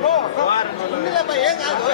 不，你那边也打对。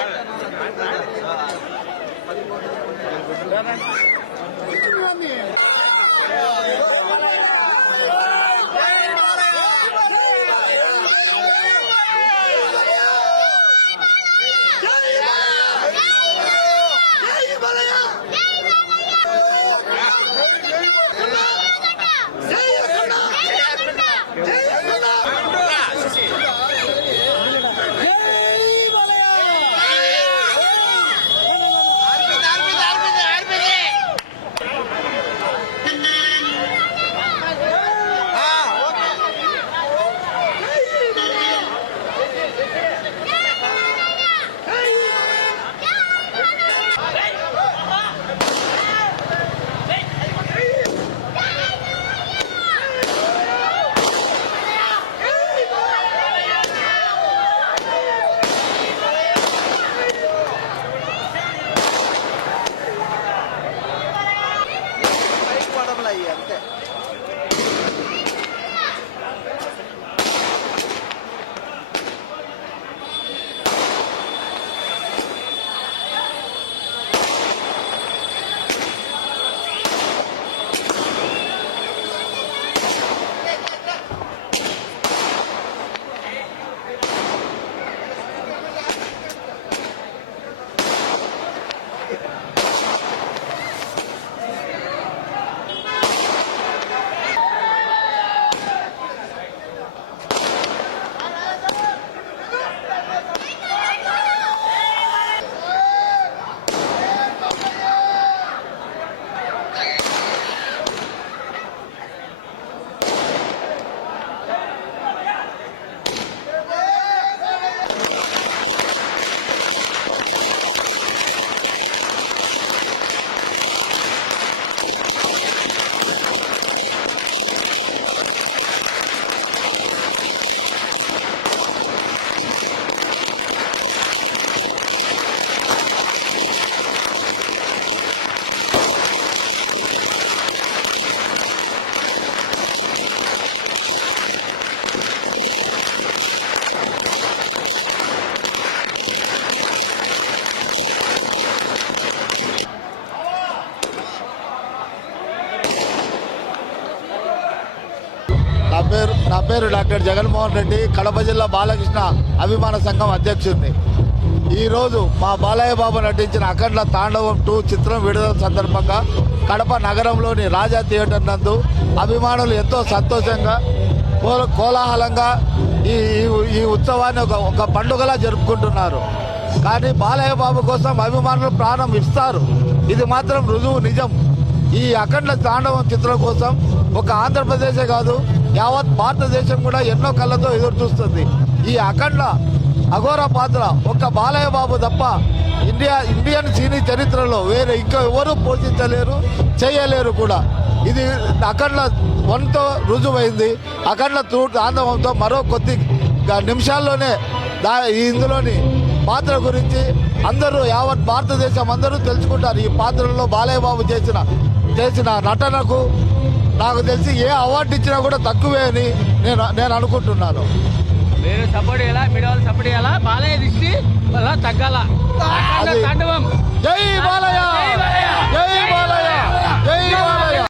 పేరు డాక్టర్ జగన్మోహన్ రెడ్డి కడప జిల్లా బాలకృష్ణ అభిమాన సంఘం అధ్యక్షుడిని. ఈరోజు మా బాలయ్య బాబు నటించిన అఖండ తాండవం టూ చిత్రం విడుదల సందర్భంగా కడప నగరంలోని రాజా థియేటర్ నందు అభిమానులు ఎంతో సంతోషంగా కోలాహలంగా ఈ ఈ- ఈ ఉత్సవాన్ని ఒక ఒక పండుగలా జరుపుకుంటున్నారు. కానీ బాలయ్య బాబు కోసం అభిమానులు ప్రాణం ఇస్తారు. ఇది మాత్రం రుజువు నిజం. ఈ అఖండ తాండవం చిత్రం కోసం ఒక ఆంధ్రప్రదేశే కాదు యావత్ భారతదేశం కూడా ఎన్నో కళ్ళతో ఎదురు చూస్తుంది. ఈ అఖండ అఘోర పాత్ర ఒక్క బాలయ్య బాబు తప్ప ఇండియా ఇండియన్ సినీ చరిత్రలో వేరే ఇంకా ఎవరు పోషించలేరు చేయలేరు కూడా. ఇది అఖండ వన్తో రుజువైంది. అఖండ త్రూ ఆందవంతో మరో కొద్ది నిమిషాల్లోనే దా ఇందులోని పాత్ర గురించి అందరూ యావత్ భారతదేశం అందరూ తెలుసుకుంటారు. ఈ పాత్రలో బాలయ్య బాబు చేసిన చేసిన నటనకు నాకు తెలిసి ఏ అవార్డు ఇచ్చినా కూడా తక్కువే అని నేను నేను అనుకుంటున్నాను. మీరు సపోర్ట్ చేయాలా? మీడియా వాళ్ళు సపోర్ట్ చేయాలా? బాలయ్య దిష్టి వల్ల తగ్గాల? తండవం. జై బాలయ్య! జై బాలయ్య! జై బాలయ్య!